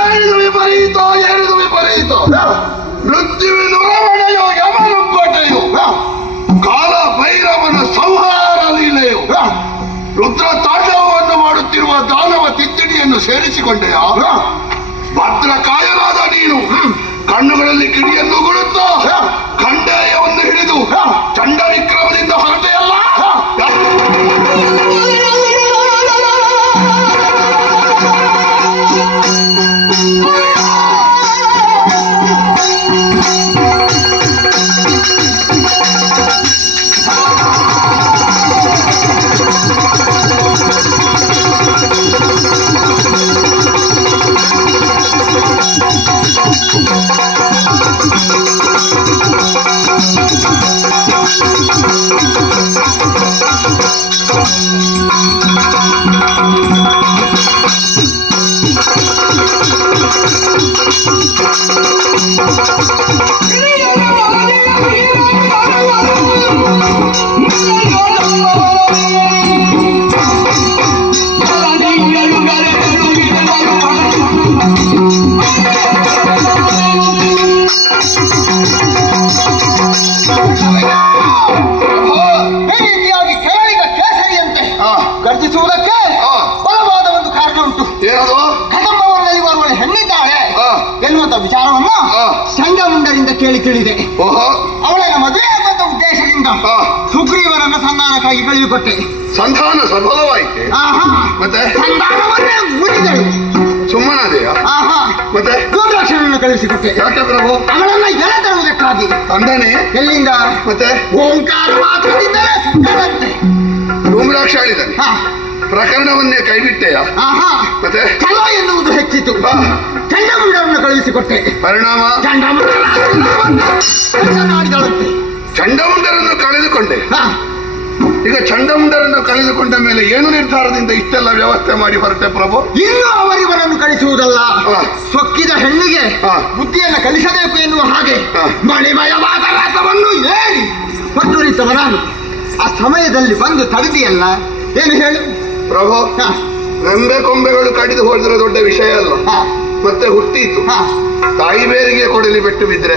ಏನಿದು ವಿಪರೀತ, ಏನಿದು ವಿಪರೀತ? ಮೃತ್ಯುವಿನ ಹೊರವಣೆಯು, ಯಮನುಬ್ಬಟೆಯು, ಕಾಲ ಭೈರವನ ಸಂಹಾರ ಲೀಲೆಯು, ರುದ್ರ ತಾಂಡವವನ್ನು ಮಾಡುತ್ತಿರುವ ದಾನವ ತಿತ್ತಿಡಿಯನ್ನು ಸೇರಿಸಿಕೊಂಡೆಯ ಭದ್ರಕಾಯನಾದ ನೀನು ಕಣ್ಣುಗಳಲ್ಲಿ ಕಿಡಿಯನ್ನು ಗುಡುತ್ತಾ ಖಂಡೇಯವನ್ನು ಹಿಡಿದು ಚಂಡ ವಿಕ್ರಮದಿಂದ ಹೊರಟೆಯಲ್ಲ. ಗರ್ಜಿಸುವುದಕ್ಕೆ ಬಲವಾದ ಒಂದು ಕಾರಣ ಉಂಟು. ಕದಂಬವರಲ್ಲಿ ಬರುವ ಹೆಣ್ಣಿದ್ದಾಳೆ ಎನ್ನುವಂತ ವಿಚಾರವನ್ನ ಚಂಡಮುಂಡರಿಂದ ಕೇಳಿ ತಿಳಿದೆ. ಅವಳನ್ನು ಮದುವೆ ಆಗುವಂತ ಉದ್ದೇಶದಿಂದ ಸುಗ್ರೀವನನ್ನ ಸಂಧಾನಕ್ಕಾಗಿ ಕಳುಹಿಕೊಟ್ಟೆ. ಸಂಧಾನ ಸಫಲವಾಯಿತೆ. ಮತ್ತೆ ಸಂಧಾನವನ್ನೇ ಮುರಿದಳು. ಸುಮ್ಮನಾದೆಯ? ಮತ್ತೆ ಗೋಮರಾಕ್ಷನನ್ನು ಕಳುಹಿಸಿಕೊಟ್ಟೆ. ಯಾಕೆ ಪ್ರಭು? ಅವಳನ್ನ ಎಳೆ ತರುವುದಕ್ಕಾಗಿ. ತಂದನೆ ಎಲ್ಲಿಂದ? ಮತ್ತೆ ಓಂಕಾರ ಮಾತ್ರದಿಂದಲೇ ಸಿದ್ಧದಂತೆ. ಗೋಮರಾಕ್ಷ ಹೇಳಿದ್ದಾನೆ. ಪ್ರಕರಣವನ್ನೇ ಕೈಬಿಟ್ಟೆಯ? ಮತ್ತೆ ಕಲ ಎನ್ನುವುದು ಹೆಚ್ಚಿತು. ಚಂಡಮುಂಡವನ್ನು ಕಳುಹಿಸಿಕೊಟ್ಟೆ. ಪರಿಣಾಮ ಚಂಡಮುಂಡರನ್ನು ಕಳೆದುಕೊಂಡೆ. ಈಗ ಚಂಡಮುಂಡರನ್ನು ಕಳೆದುಕೊಂಡ ಮೇಲೆ ಏನು ನಿರ್ಧಾರದಿಂದ ಇಷ್ಟೆಲ್ಲ ವ್ಯವಸ್ಥೆ ಮಾಡಿ ಹೊರಟೆ ಪ್ರಭು? ಇನ್ನು ಅವರಿವರನ್ನು ಕಳಿಸುವುದಲ್ಲ, ಸೊಕ್ಕಿದ ಹೆಣ್ಣಿಗೆ ಬುದ್ಧಿಯನ್ನು ಕಲಿಸಬೇಕು ಎನ್ನುವ ಹಾಗೆ ಮಣಿಮಯವಾದ ರಥವನ್ನು ಏರಿ ಹೊತ್ತುರಿತವ ನಾನು. ಆ ಸಮಯದಲ್ಲಿ ಬಂದು ತಡೆದಿಯಲ್ಲ, ಏನು ಹೇಳು ಪ್ರಭು? ರೆಂಬೆ ಕೊಂಬೆಗಳು ಕಡಿದು ಹೋದ್ರೆ ದೊಡ್ಡ ವಿಷಯ ಅಲ್ಲ. ಮತ್ತೆ ಹುಟ್ಟಿತು ತಾಯಿ ಬೇರಿಗೆ ಕೊಡಲಿ ಬೆಟ್ಟು ಬಿದ್ರೆ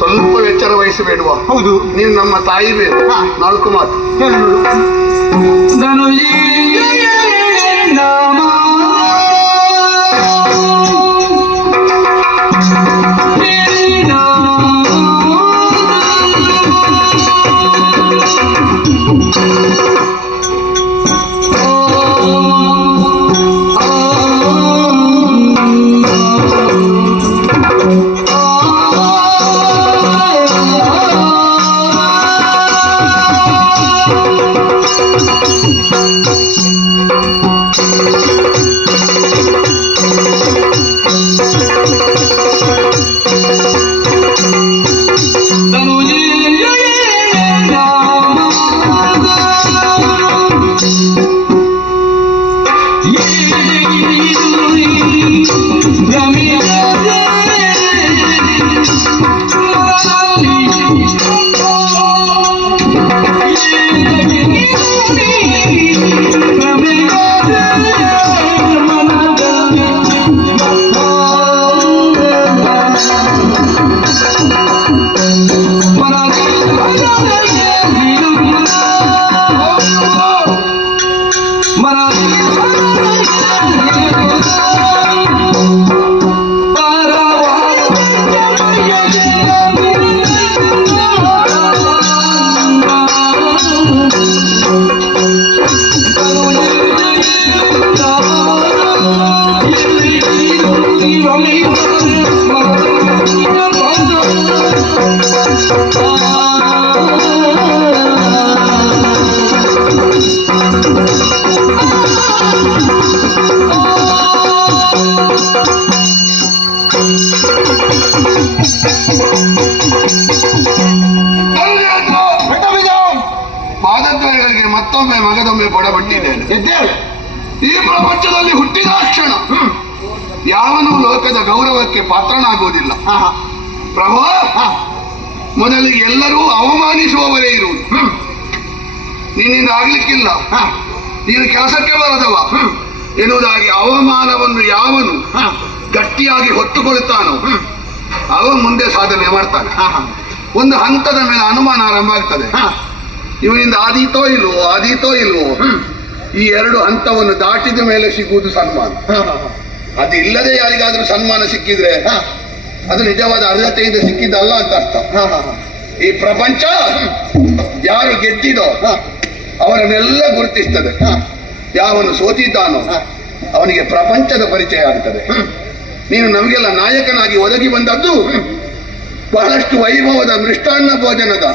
ಸ್ವಲ್ಪ ಎಚ್ಚರ ವಹಿಸಬೇಡುವ? ಹೌದು, ನೀವು ನಮ್ಮ ತಾಯಿ ಬೇರೆ. ನಾಲ್ಕು ಮಾತು ಪಾದದ್ವಯಗಳಿಗೆ ಮತ್ತೊಮ್ಮೆ ಮಗದೊಮ್ಮೆ ಕೊಡಬಟ್ಟಿದ್ದೇನೆ. ಎದ್ದೇಳು. ಈ ಪ್ರಪಂಚದಲ್ಲಿ ಹುಟ್ಟಿದ ಕ್ಷಣ ಯಾವನೂ ಲೋಕದ ಗೌರವಕ್ಕೆ ಪಾತ್ರನಾಗುವುದಿಲ್ಲ. ಪ್ರಭು, ಮೊದಲಿಗೆ ಎಲ್ಲರೂ ಅವಮಾನಿಸುವವರೇ ಇರುವುದು. ನಿನ್ನಿಂದ ಆಗ್ಲಿಕ್ಕಿಲ್ಲ, ನೀನು ಕೆಲಸಕ್ಕೆ ಬರದವ ಎನ್ನುವುದಾಗಿ ಅವಮಾನವನ್ನು ಯಾವನು ಗಟ್ಟಿಯಾಗಿ ಹೊತ್ತುಕೊಳ್ತಾನೋ ಅವ ಮುಂದೆ ಸಾಧನೆ ಮಾಡ್ತಾನೆ. ಒಂದು ಹಂತದ ಮೇಲೆ ಅನುಮಾನ ಆರಂಭ ಆಗ್ತದೆ, ಇವನಿಂದ ಆದೀತೋ ಇಲ್ವೋ. ಈ ಎರಡು ಹಂತವನ್ನು ದಾಟಿದ ಮೇಲೆ ಸಿಗುವುದು ಸನ್ಮಾನ. ಅದು ಇಲ್ಲದೆ ಯಾರಿಗಾದ್ರೂ ಸನ್ಮಾನ ಸಿಕ್ಕಿದ್ರೆ ಅದು ನಿಜವಾದ ಅರ್ಹತೆಯಿಂದ ಸಿಕ್ಕಿದ್ದಲ್ಲ ಅಂತ ಅರ್ಥ. ಈ ಪ್ರಪಂಚ ಯಾರು ಗೆದ್ದಿದೋ ಅವರನ್ನೆಲ್ಲ ಗುರುತಿಸ್ತದೆ. ಯಾವನು ಸೋತಿದ್ದಾನೋ ಅವನಿಗೆ ಪ್ರಪಂಚದ ಪರಿಚಯ ಆಗ್ತದೆ. ನೀನು ನಮಗೆಲ್ಲ ನಾಯಕನಾಗಿ ಒದಗಿ ಬಂದದ್ದು ಬಹಳಷ್ಟು ವೈಭವದ ಮೃಷ್ಟಾನ್ನ ಭೋಜನದ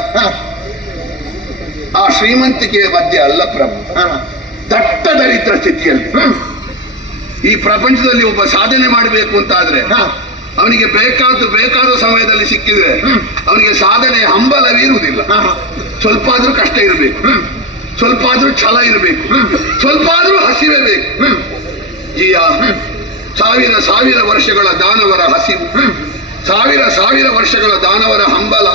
ಆ ಶ್ರೀಮಂತಿಕೆಯ ಮಧ್ಯೆ ಅಲ್ಲ ಪ್ರಭು, ದಟ್ಟ ದರಿದ್ರ ಸ್ಥಿತಿಯಲ್ಲಿ. ಈ ಪ್ರಪಂಚದಲ್ಲಿ ಒಬ್ಬ ಸಾಧನೆ ಮಾಡಬೇಕು ಅಂತಾದ್ರೆ ಅವನಿಗೆ ಬೇಕಾದ ಸಮಯದಲ್ಲಿ ಸಿಕ್ಕಿದ್ರೆ ಅವನಿಗೆ ಸಾಧನೆ ಹಂಬಲವಿರುವುದಿಲ್ಲ. ಸ್ವಲ್ಪ ಆದ್ರೂ ಕಷ್ಟ ಇರಬೇಕು, ಸ್ವಲ್ಪ ಆದ್ರೂ ಛಲ ಇರಬೇಕು, ಸ್ವಲ್ಪ ಆದ್ರೂ ಹಸಿವೆ ಬೇಕು. ಈ ಸಾವಿರ ವರ್ಷಗಳ ದಾನವರ ಹಸಿವು, ಸಾವಿರ ವರ್ಷಗಳ ದಾನವರ ಹಂಬಲ,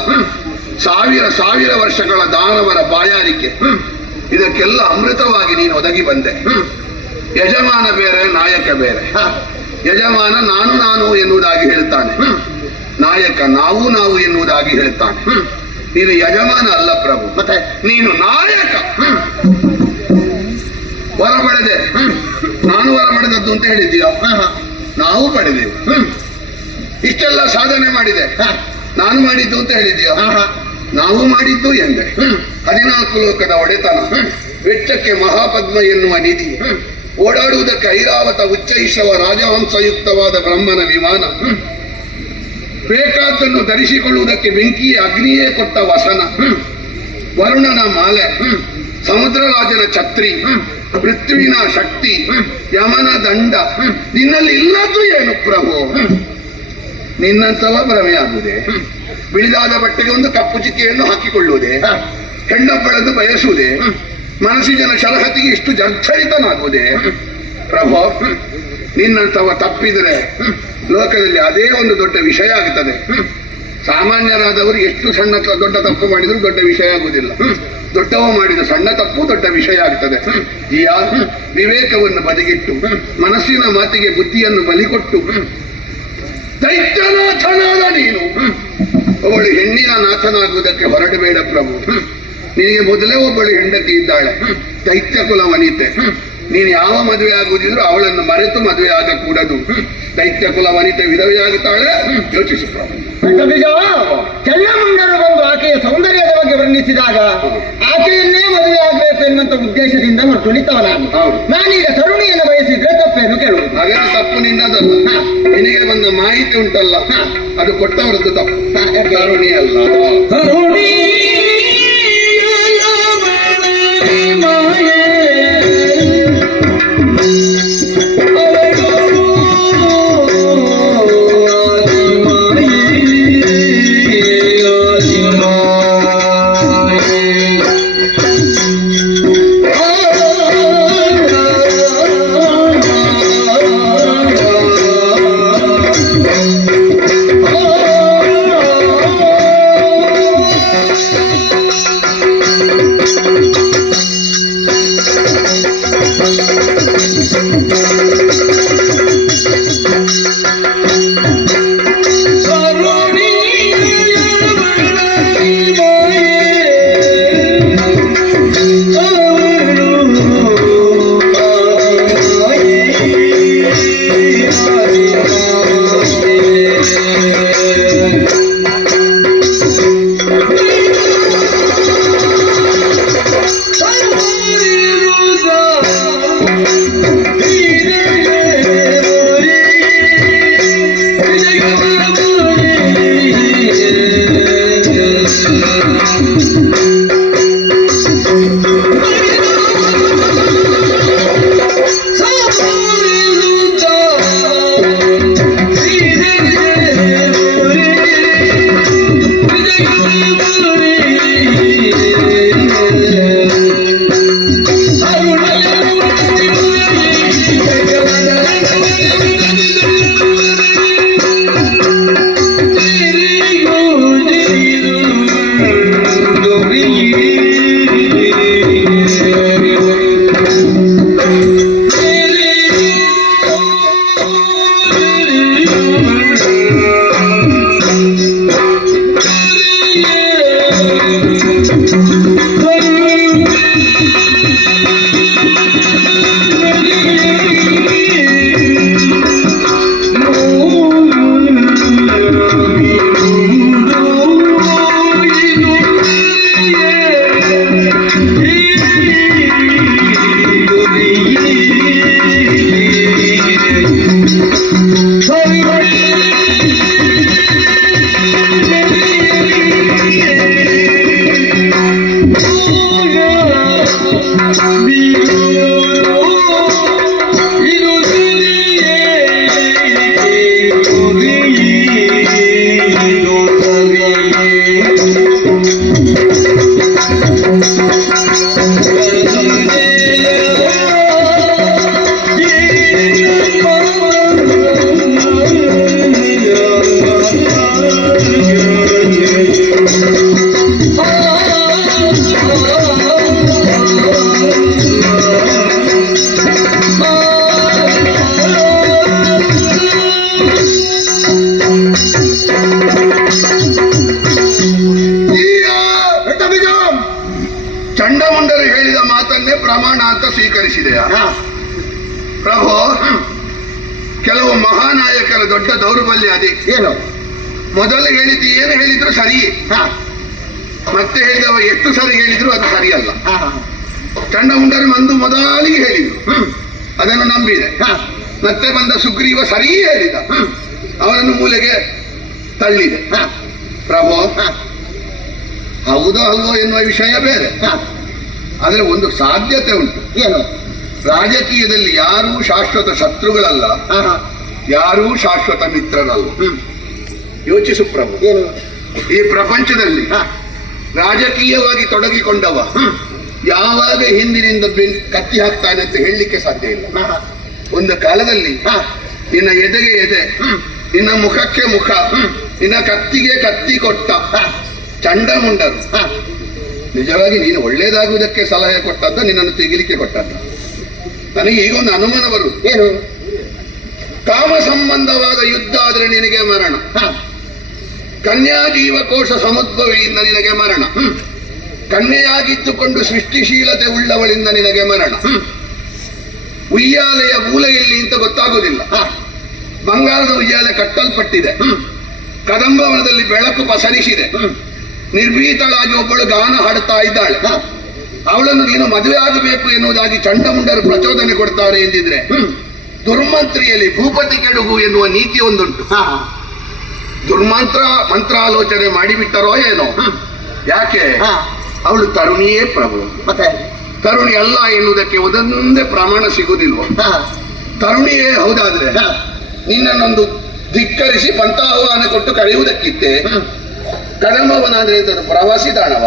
ಸಾವಿರ ವರ್ಷಗಳ ದಾನವರ ಬಾಯಾರಿಕೆ, ಇದಕ್ಕೆಲ್ಲ ಅಮೃತವಾಗಿ ನೀನು ಒದಗಿ ಬಂದೆ. ಯಜಮಾನ ಬೇರೆ, ನಾಯಕ ಬೇರೆ. ಯಜಮಾನ ನಾನು ಎನ್ನುವುದಾಗಿ ಹೇಳ್ತಾನೆ, ನಾಯಕ ನಾವು ಎನ್ನುವುದಾಗಿ ಹೇಳ್ತಾನೆ. ನೀನು ಯಜಮಾನ ಅಲ್ಲ ಪ್ರಭು, ಮತ್ತೆ ನೀನು ನಾಯಕ. ವರ ಪಡೆದೆ, ನಾನು ವರ ಪಡೆದದ್ದು ಅಂತ ಹೇಳಿದ್ದೀಯ, ನಾವು ಪಡೆದೆವು. ಇಷ್ಟೆಲ್ಲ ಸಾಧನೆ ಮಾಡಿದೆ, ನಾನು ಮಾಡಿದ್ದು ಅಂತ ಹೇಳಿದ್ದೀಯ, ನಾವು ಮಾಡಿದ್ದು ಎಂದೆ. 14 ಲೋಕದ ಒಡೆತನ, ವೆಚ್ಚಕ್ಕೆ ಮಹಾಪದ್ಮ ಎನ್ನುವ ನಿಧಿ, ಓಡಾಡುವುದಕ್ಕೆ ಐರಾವತ ಉಚ್ಚೈಷವ ರಾಜಹಂಸಯುಕ್ತವಾದ ಬ್ರಹ್ಮನ ವಿಮಾನ, ಬೇಕಾದ್ದನ್ನು ಧರಿಸಿಕೊಳ್ಳುವುದಕ್ಕೆ ಬೆಂಕಿಯ ಅಗ್ನಿಯೇ ಕೊಟ್ಟ ವಸನ, ವರುಣನ ಮಾಲೆ, ಸಮುದ್ರರಾಜನ ಛತ್ರಿ, ಪೃಥ್ವಿನ ಶಕ್ತಿ, ಯಮನ ದಂಡ, ನಿನ್ನಲ್ಲಿ ಇಲ್ಲದ್ದು ಏನು ಪ್ರಭು? ನಿನ್ನಂತವ ಭ್ರಮೆಯಾಗುವುದೇ? ಬಿಳಿದಾದ ಬಟ್ಟೆಗೆ ಒಂದು ಕಪ್ಪು ಚಿಕ್ಕೆಯನ್ನು ಹಾಕಿಕೊಳ್ಳುವುದೇ? ಹೆಣ್ಣೊಬ್ಬಳನ್ನು ಬಯಸುವುದೇ? ಮನಸ್ಸಿನ ಶರಹತಿಗೆ ಇಷ್ಟು ಜರ್ಜರಿತನಾಗುವುದೇ? ಪ್ರಭು, ನಿನ್ನಂತವ ತಪ್ಪಿದರೆ ಲೋಕದಲ್ಲಿ ಅದೇ ಒಂದು ದೊಡ್ಡ ವಿಷಯ ಆಗುತ್ತದೆ. ಸಾಮಾನ್ಯರಾದವರು ಎಷ್ಟು ದೊಡ್ಡ ತಪ್ಪು ಮಾಡಿದ್ರು ದೊಡ್ಡ ವಿಷಯ ಆಗುವುದಿಲ್ಲ. ದೊಡ್ಡವ ಮಾಡಿದ ಸಣ್ಣ ತಪ್ಪು ದೊಡ್ಡ ವಿಷಯ ಆಗ್ತದೆ. ಈ ವಿವೇಕವನ್ನು ಬದಿಗಿಟ್ಟು ಮನಸ್ಸಿನ ಮಾತಿಗೆ ಬುದ್ಧಿಯನ್ನು ಬಲಿಕೊಟ್ಟು ದೈತ್ಯನಾಥನಾದ ನೀನು ಅವಳು ಹೆಣ್ಣಿನ ನಾಥನಾಗುವುದಕ್ಕೆ ಹೊರಡಬೇಡ ಪ್ರಭು. ನಿನಗೆ ಮೊದಲೇ ಒಬ್ಬಳು ಹೆಂಡತಿ ಇದ್ದಾಳೆ, ದೈತ್ಯ ಕುಲ ವನಿತೆ. ನೀನು ಯಾವ ಮದುವೆ ಆಗುವುದಿದ್ರು ಅವಳನ್ನು ಮರೆತು ಮದುವೆ ಆಗಕೂಡದು. ದೈತ್ಯ ಕುಲ ವನಿತೆ ವಿಧವೆಯಾಗುತ್ತಾಳೆ, ಯೋಚಿಸು ಪ್ರಭು. ಚನ್ನಮಂಡರು ಬಂದು ಆಕೆಯ ಸೌಂದರ್ಯದ ಬಗ್ಗೆ ವರ್ಣಿಸಿದಾಗ ಆಕೆಯನ್ನೇ ಮದುವೆ ಆಗಬೇಕು ಎನ್ನುವಂತ ಉದ್ದೇಶದಿಂದ ಹೊರತುಳಿತವ ನಾನು. ನಾನೀಗ ತರುಣಿಯನ್ನು ಬಯಸಿದ್ರೆ ತಪ್ಪೇನು ಕೇಳುವುದು? ಹಾಗಾದ್ರೆ ತಪ್ಪು ನಿನ್ನದಲ್ಲ, ನಿನಗೆ ಬಂದ ಮಾಹಿತಿ ಉಂಟಲ್ಲ ಅದು ಕೊಟ್ಟವರದ್ದು ತಪ್ಪು, ತರುಣಿ ಅಲ್ಲ. ಚಂಡಮುಂಡರು ಹೇಳಿದ ಮಾತನ್ನೇ ಪ್ರಮಾಣ ಅಂತ ಸ್ವೀಕರಿಸಿದೆಯಾ? ಪ್ರಭು, ಕೆಲವು ಮಹಾನಾಯಕರ ದೊಡ್ಡ ದೌರ್ಬಲ್ಯ ಅದೇ. ಏನು? ಮೊದಲು ಹೇಳಿದ್ದು ಏನು ಹೇಳಿದ್ರು ಸರಿಯೇ, ಮತ್ತೆ ಹೇಳಿದವ ಎಷ್ಟು ಸರಿ ಹೇಳಿದ್ರು ಅದು ಸರಿಯಲ್ಲ. ಚಂಡಮುಂಡರು ಮೊದಲಿಗೆ ಹೇಳಿದ್ರು, ಅದನ್ನು ನಂಬಿದೆ. ಮತ್ತೆ ಬಂದ ಸುಗ್ರೀವ ಸರಿ ಹೇಳಿದ, ಅವನನ್ನು ಮೂಲೆಗೆ ತಳ್ಳಿದೆ. ಪ್ರಭು, ಹೌದೋ ಅಲ್ವೋ ಎನ್ನುವ ವಿಷಯ ಬೇರೆ, ಆದರೆ ಒಂದು ಸಾಧ್ಯತೆ ಉಂಟು. ಏನು? ರಾಜಕೀಯದಲ್ಲಿ ಯಾರೂ ಶಾಶ್ವತ ಶತ್ರುಗಳಲ್ಲ, ಯಾರೂ ಶಾಶ್ವತ ಮಿತ್ರರಲ್ಲ. ಯೋಚಿಸು ಪ್ರಭು, ಏನು? ಈ ಪ್ರಪಂಚದಲ್ಲಿ ರಾಜಕೀಯವಾಗಿ ತೊಡಗಿಕೊಂಡವ ಯಾವಾಗ ಹಿಂದಿನಿಂದ ಕತ್ತಿ ಹಾಕ್ತಾನೆ ಅಂತ ಹೇಳಲಿಕ್ಕೆ ಸಾಧ್ಯ ಇಲ್ಲ. ಒಂದು ಕಾಲದಲ್ಲಿ ನಿನ್ನ ಎದೆಗೆ ಎದೆ, ನಿನ್ನ ಮುಖಕ್ಕೆ ಮುಖ, ನಿನ್ನ ಕತ್ತಿಗೆ ಕತ್ತಿ ಕೊಟ್ಟ ಚಂಡಮುಂಡರು ನಿಜವಾಗಿ ನೀನು ಒಳ್ಳೇದಾಗುವುದಕ್ಕೆ ಸಲಹೆ ಕೊಟ್ಟದ್ದ, ನಿನ್ನನ್ನು ತೆಗಿಲಿಕ್ಕೆ ಕೊಟ್ಟದ್ದ? ನನಗೆ ಈಗೊಂದು ಅನುಮಾನ ಬರುವುದು. ಏನು? ಕಾಮ ಸಂಬಂಧವಾದ ಯುದ್ಧ ಆದ್ರೆ ನಿನಗೆ ಮರಣ, ಕನ್ಯಾ ಜೀವಕೋಶ ಸಮುದ್ಭವಿಯಿಂದ ನಿನಗೆ ಮರಣ, ಕನ್ಯೆಯಾಗಿದ್ದುಕೊಂಡು ಸೃಷ್ಟಿಶೀಲತೆ ಉಳ್ಳವಳಿಂದ ನಿನಗೆ ಮರಣ, ಉಯ್ಯಾಲೆಯ ಮೂಲ ಎಲ್ಲಿ ಅಂತ ಗೊತ್ತಾಗುವುದಿಲ್ಲ, ಬಂಗಾರದ ಉಯ್ಯಾಲೆ ಕಟ್ಟಲ್ಪಟ್ಟಿದೆ, ಕದಂಬವನದಲ್ಲಿ ಬೆಳಕು ಪಸರಿಸಿದೆ, ನಿರ್ಭೀತಳಾಗಿ ಒಬ್ಬಳು ಗಾನ ಹಾಡುತ್ತಾ ಇದ್ದಾಳೆ, ಅವಳನ್ನು ನೀನು ಮದುವೆ ಆಗಬೇಕು ಎನ್ನುವುದಾಗಿ ಚಂಡಮುಂಡರು ಪ್ರಚೋದನೆ ಕೊಡ್ತಾರೆ ಎಂದಿದ್ರೆ, ದುರ್ಮಂತ್ರಿಯಲ್ಲಿ ಭೂಪತಿ ಕೆಡುಗು ಎನ್ನುವ ನೀತಿ ಒಂದುಂಟು. ಮಂತ್ರಾಲೋಚನೆ ಮಾಡಿಬಿಟ್ಟರೋ ಏನೋ. ಯಾಕೆ? ಅವಳು ತರುಣಿಯೇ ಪ್ರಭು. ಮತ್ತೆ ತರುಣಿ ಅಲ್ಲ ಎನ್ನುವುದಕ್ಕೆ ಒಂದೊಂದೇ ಪ್ರಮಾಣ ಸಿಗುವುದಿಲ್ವ? ತರುಣಿಯೇ ಹೌದಾದ್ರೆ ನಿನ್ನನ್ನೊಂದು ಧಿಕ್ಕರಿಸಿ ಪಂಥಾಹ್ವಾನ ಕೊಟ್ಟು ಕರೆಯುವುದಕ್ಕಿತ್ತೆ. ಕದಂಬವನಾದ್ರೆ ಪ್ರವಾಸಿ ತಾಣವ,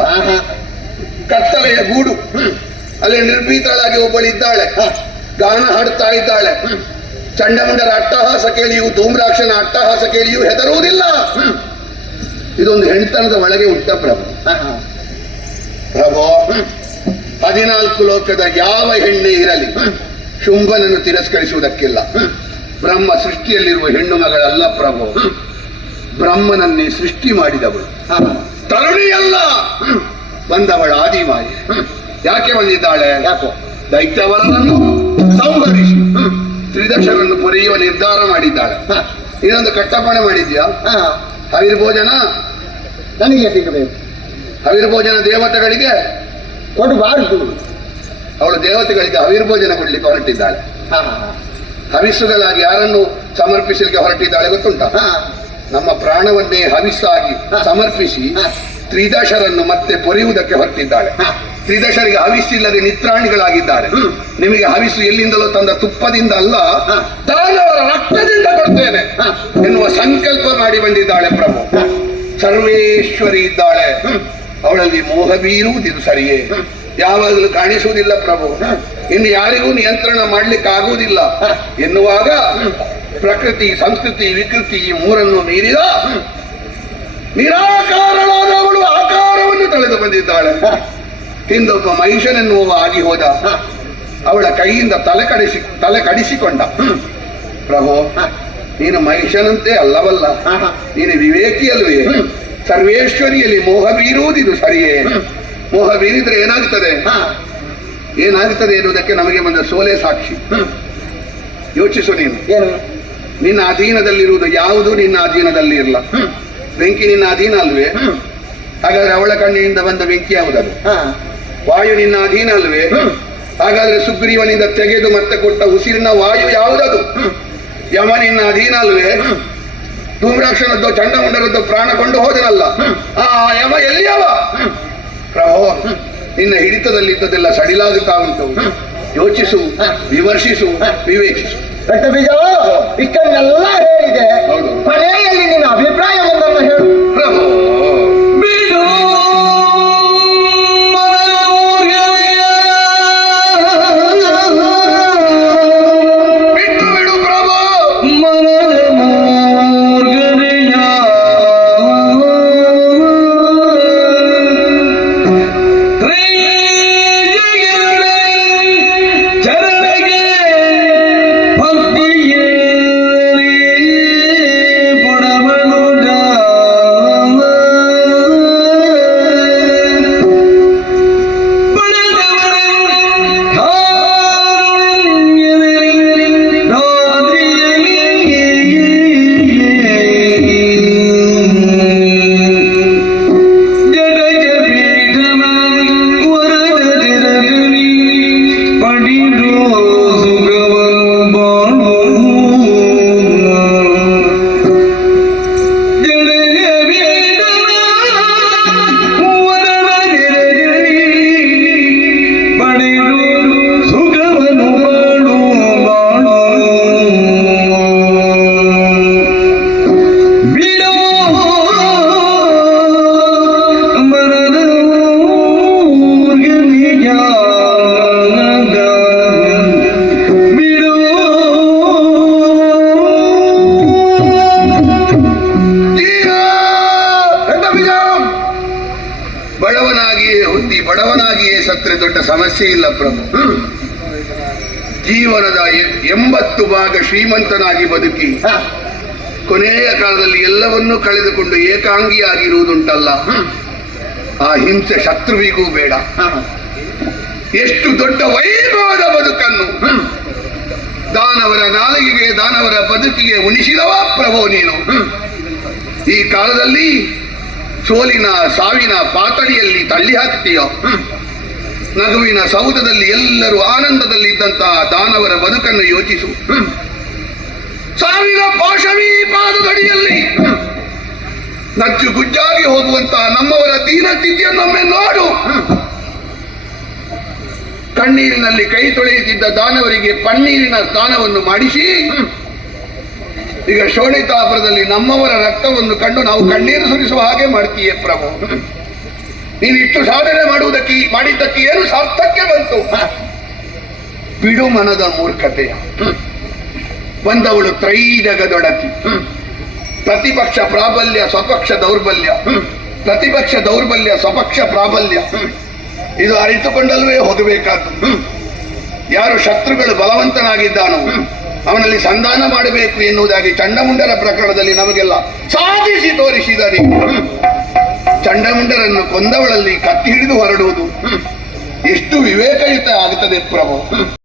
ಕತ್ತಲೆಯ ಗೂಡು, ಅಲ್ಲಿ ನಿರ್ಭೀತಳಾಗಿ ಒಬ್ಬಳಿದ್ದಾಳೆ, ಗಾನ ಹಾಡುತ್ತಾ ಇದ್ದಾಳೆ. ಚಂಡಮುಂಡರ ಅಟ್ಟಹಾಸ ಕೇಳಿಯೂ ಧೂಮ್ರಾಕ್ಷನ ಅಟ್ಟಹಾಸ ಕೇಳಿಯೂ ಹೆದರುವುದಿಲ್ಲ. ಇದೊಂದು ಹೆಣ್ತನದ ಒಳಗೆ ಉಂಟ ಪ್ರಭು. ಪ್ರಭು, 14 ಲೋಕದ ಯಾವ ಹೆಣ್ಣೆ ಇರಲಿ ಶುಂಭನನ್ನು ತಿರಸ್ಕರಿಸುವುದಕ್ಕಿಲ್ಲ. ಬ್ರಹ್ಮ ಸೃಷ್ಟಿಯಲ್ಲಿರುವ ಹೆಣ್ಣು ಮಗಳಲ್ಲ ಪ್ರಭು, ಬ್ರಹ್ಮನನ್ನೇ ಸೃಷ್ಟಿ ಮಾಡಿದವಳು. ತರುಣಿಯಲ್ಲ, ಬಂದವಳ ಆದಿಮಾಯಿ. ಯಾಕೆ ಬಂದಿದ್ದಾಳೆ? ಯಾಕೋ? ದೈತ್ಯವರನ್ನು ಸಂಹರಿಸಿ ತ್ರಿದಶರನ್ನು ಪೊರೆಯುವ ನಿರ್ಧಾರ ಮಾಡಿದ್ದಾಳೆ. ಇನ್ನೊಂದು ಕಟ್ಟಪಣೆ ಮಾಡಿದ್ಯಾ? ಹವಿರ್ಭೋಜನ ನನಗೆ ಸಿಗಬೇಕು. ಹವಿರ್ಭೋಜನ ದೇವತೆಗಳಿಗೆ ಕೊಡಬಾರದು. ಅವಳು ದೇವತೆಗಳಿಗೆ ಹವಿರ್ಭೋಜನ ಕೊಡ್ಲಿಕ್ಕೆ ಹೊರಟಿದ್ದಾಳೆ. ಹವಿಸ್ಸುಗಳಾಗಿ ಯಾರನ್ನು ಸಮರ್ಪಿಸಲಿಕ್ಕೆ ಹೊರಟಿದ್ದಾಳೆ ಗೊತ್ತುಂಟ? ನಮ್ಮ ಪ್ರಾಣವನ್ನೇ ಹವಿಸ್ಸಾಗಿ ಸಮರ್ಪಿಸಿ ತ್ರಿದಶರನ್ನು ಮತ್ತೆ ಪೊರೆಯುವುದಕ್ಕೆ ಹೊರಟಿದ್ದಾಳೆ. ತ್ರಿದಶರಿಗೆ ಹವಿಸ್ಸಿಲ್ಲದೆ ನಿತ್ರಾಣಿಗಳಾಗಿದ್ದಾರೆ. ನಿಮಗೆ ಹವಿಸ್ಸು ಎಲ್ಲಿಂದಲೋ ತಂದ ತುಪ್ಪದಿಂದ ಅಲ್ಲ, ದಾನವರ ರಕ್ತದಿಂದ ಕೊಡ್ತೇನೆ ಎನ್ನುವ ಸಂಕಲ್ಪ ಮಾಡಿ ಬಂದಿದ್ದಾಳೆ ಪ್ರಭು. ಸರ್ವೇಶ್ವರಿ ಇದ್ದಾಳೆ, ಅವಳಲ್ಲಿ ಮೋಹ ಬೀರುವುದಿದು ಸರಿಯೇ? ಯಾವಾಗಲೂ ಕಾಣಿಸುವುದಿಲ್ಲ ಪ್ರಭು. ಇನ್ನು ಯಾರಿಗೂ ನಿಯಂತ್ರಣ ಮಾಡ್ಲಿಕ್ಕೆ ಆಗುವುದಿಲ್ಲ ಎನ್ನುವಾಗ ಪ್ರಕೃತಿ, ಸಂಸ್ಕೃತಿ, ವಿಕೃತಿ ಈ ಮೂರನ್ನು ಮೀರಿದ ನಿರಾಕಾರಳಾದ ಅವಳು ಆಕಾರವನ್ನು ತಳೆದು ಬಂದಿದ್ದಾಳೆ. ಹಿಂದೊಬ್ಬ ಮಹಿಷನೆನ್ನುವ ಆಗಿ ಹೋದ, ಅವಳ ಕೈಯಿಂದ ತಲೆ ಕಡಿಸಿಕೊಂಡ. ಪ್ರಭು, ನೀನು ಮಹಿಷನಂತೆ ಅಲ್ಲವಲ್ಲ, ನೀನು ವಿವೇಕಿ ಅಲ್ವೇ? ಸರ್ವೇಶ್ವರಿಯಲ್ಲಿ ಮೋಹ ಬೀರುವುದಿದು ಸರಿಯೇ? ಮೋಹ ಬೀರಿದ್ರೆ ಏನಾಗ್ತದೆ ಏನಾಗ್ತದೆ ಎನ್ನುವುದಕ್ಕೆ ನಮಗೆ ಬಂದ ಸೋಲೆ ಸಾಕ್ಷಿ. ಯೋಚಿಸು ನೀನು. ಏನು? ನಿನ್ನ ಅಧೀನದಲ್ಲಿರುವುದು ಯಾವುದು ನಿನ್ನ ಅಧೀನದಲ್ಲಿ ಇರಲ್ಲ. ಬೆಂಕಿ ನಿನ್ನ ಅಧೀನ ಅಲ್ವೇ? ಹಾಗಾದ್ರೆ ಅವಳ ಕಣ್ಣಿನಿಂದ ಬಂದ ಬೆಂಕಿ ಯಾವುದದು? ವಾಯು ನಿನ್ನ ಅಧೀನ ಅಲ್ವೇ? ಹಾಗಾದ್ರೆ ಸುಗ್ರೀವನಿಂದ ತೆಗೆದು ಮತ್ತೆ ಕೊಟ್ಟ ಉಸಿರಿನ ವಾಯು ಯಾವುದದು? ಯಮ ನಿನ್ನ ಅಧೀನ ಅಲ್ವೇ? ಧೂಮ್ರಾಕ್ಷನದ್ದು ಚಂಡಮುಂಡರದ್ದು ಪ್ರಾಣ ಕೊಂಡು ಹೋದನಲ್ಲ, ಆ ಯಮ ಎಲ್ಲಿಯವ? ಪ್ರಭೋ, ನಿನ್ನ ಹಿಡಿತದಲ್ಲಿದ್ದದೆಲ್ಲ ಸಡಿಲಾಗುತ್ತಾ ಉಂಟು. ಯೋಚಿಸು, ವಿಮರ್ಶಿಸು, ವಿವೇಚಿಸು. ಬೀಜ ಇಷ್ಟನ್ನೆಲ್ಲ ಹೇಳಿದೆ, ಕೊನೆಯಲ್ಲಿ ನಿನ್ನ ಅಭಿಪ್ರಾಯವೊಂದನ್ನು ಹೇಳು. ಪ್ರಭೋ, ಬಡವನಾಗಿಯೇ ಸತ್ರೆ ದೊಡ್ಡ ಸಮಸ್ಯೆ ಇಲ್ಲ ಪ್ರಭು. ಜೀವನದ 80 ಭಾಗ ಶ್ರೀಮಂತನಾಗಿ ಬದುಕಿ ಕೊನೆಯ ಕಾಲದಲ್ಲಿ ಎಲ್ಲವನ್ನೂ ಕಳೆದುಕೊಂಡು ಏಕಾಂಗಿಯಾಗಿರುವುದುಂಟಲ್ಲ, ಆ ಹಿಂಸೆ ಶತ್ರುವಿಗೂ ಬೇಡ. ಎಷ್ಟು ದೊಡ್ಡ ವೈಭವದ ಬದುಕನ್ನು ದಾನವರ ನಾಲಿಗೆಗೆ, ದಾನವರ ಬದುಕಿಗೆ ಉಣಿಸಿದವ ಪ್ರಭು ನೀನು. ಈ ಕಾಲದಲ್ಲಿ ಸೋಲಿನ ಸಾವಿನ ಪಾತಳಿಯಲ್ಲಿ ತಳ್ಳಿ ಹಾಕ್ತೀಯೋ. ನಗುವಿನ ಸೌಧದಲ್ಲಿ ಎಲ್ಲರೂ ಆನಂದದಲ್ಲಿದ್ದಂತಹ ದಾನವರ ಬದುಕನ್ನು ಯೋಚಿಸು. ಸಾವಿನ ಪಾಶವೀ ಪಾದದಡಿಯಲ್ಲಿ ನಚ್ಚು ಗುಜ್ಜಾಗಿ ಹೋಗುವಂತಹ ನಮ್ಮವರ ದೀನಸ್ಥಿತಿಯನ್ನೊಮ್ಮೆ ನೋಡು. ಕಣ್ಣೀರಿನಲ್ಲಿ ಕೈ ತೊಳೆಯುತ್ತಿದ್ದ ದಾನವರಿಗೆ ಪನ್ನೀರಿನ ಸ್ನಾನವನ್ನು ಮಾಡಿಸಿ ಈಗ ಶೋಣಿತಾಪುರದಲ್ಲಿ ನಮ್ಮವರ ರಕ್ತವನ್ನು ಕಂಡು ನಾವು ಕಣ್ಣೀರು ಸುರಿಸುವ ಹಾಗೆ ಮಾಡ್ತೀಯೇ ಪ್ರಭು. ನೀನು ಇಷ್ಟು ಸಾಧನೆ ಮಾಡಿದ್ದಕ್ಕೆ ಏನು ಸಾರ್ಥಕ್ಯ ಬಂತು? ಬಿಡು ಮನದ ಮೂರ್ಖತೆಯ. ಬಂದವಳು ತ್ರೈಜಗದೊಡತಿ. ಪ್ರತಿಪಕ್ಷ ಪ್ರಾಬಲ್ಯ, ಸ್ವಪಕ್ಷ ದೌರ್ಬಲ್ಯ, ಪ್ರತಿಪಕ್ಷ ದೌರ್ಬಲ್ಯ, ಸ್ವಪಕ್ಷ ಪ್ರಾಬಲ್ಯ, ಇದು ಅರಿತುಕೊಂಡಲ್ವೇ ಹೋಗಬೇಕಾದ್ದು. ಯಾರು ಶತ್ರುಗಳು ಬಲವಂತನಾಗಿದ್ದಾನೋ ಅವನಲ್ಲಿ ಸಂಧಾನ ಮಾಡಬೇಕು ಎನ್ನುವುದಾಗಿ ಚಂಡಮುಂಡರ ಪ್ರಕರಣದಲ್ಲಿ ನಮಗೆಲ್ಲ ಸಾಧಿಸಿ ತೋರಿಸಿದ ನೀವು. ಚಂಡಮುಂಡರನ್ನು ಕೊಂದವಳಲ್ಲಿ ಕತ್ತಿ ಹಿಡಿದು ಹೊರಡುವುದು ಎಷ್ಟು ವಿವೇಕಯುತ ಆಗುತ್ತದೆ ಪ್ರಭು.